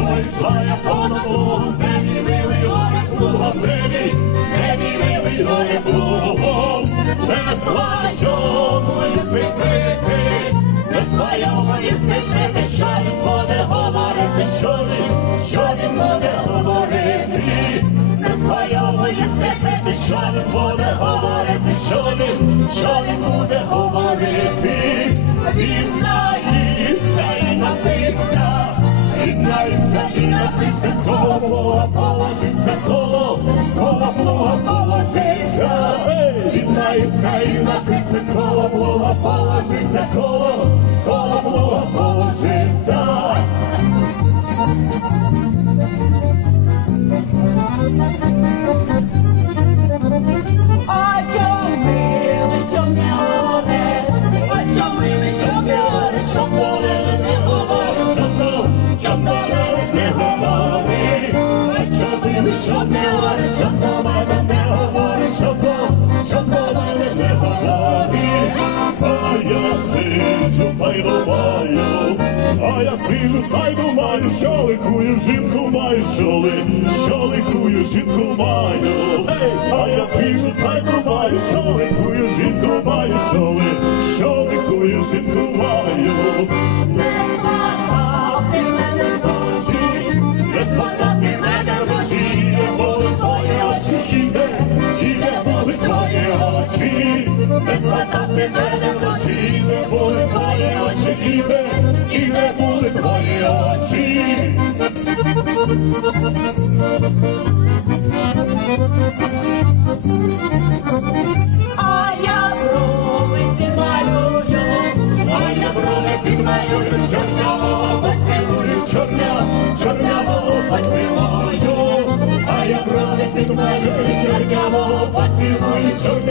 boy try upon the floor. Maybe really on a floor, maybe, maybe really on a floor. When a fly over is big, big, big. The fly over is big, big, big. Shine for the hover and the shorty, shorty for the hover and the. The fly over is big, big, big. Shine for the hover and the shorty, shorty for the hover. положиться коло, коло плуга положиться, Відна і на країна, коло плуга положиться коло. Що ти чом не говориш, що мене не говориш, що ликую жінку маю, що ли, ликую жінку маю, а я сиджу та й думаю, жінку маю, що ли, що ликую жінку маю. Не були твої очі, іде, іде були твої очі. а я брови підмалюю. А я брови підмалюю, чорнявого поцілую, чорня, чорнявого поцілую. А я брови підмалюю, чорнявого поцілую, чорня,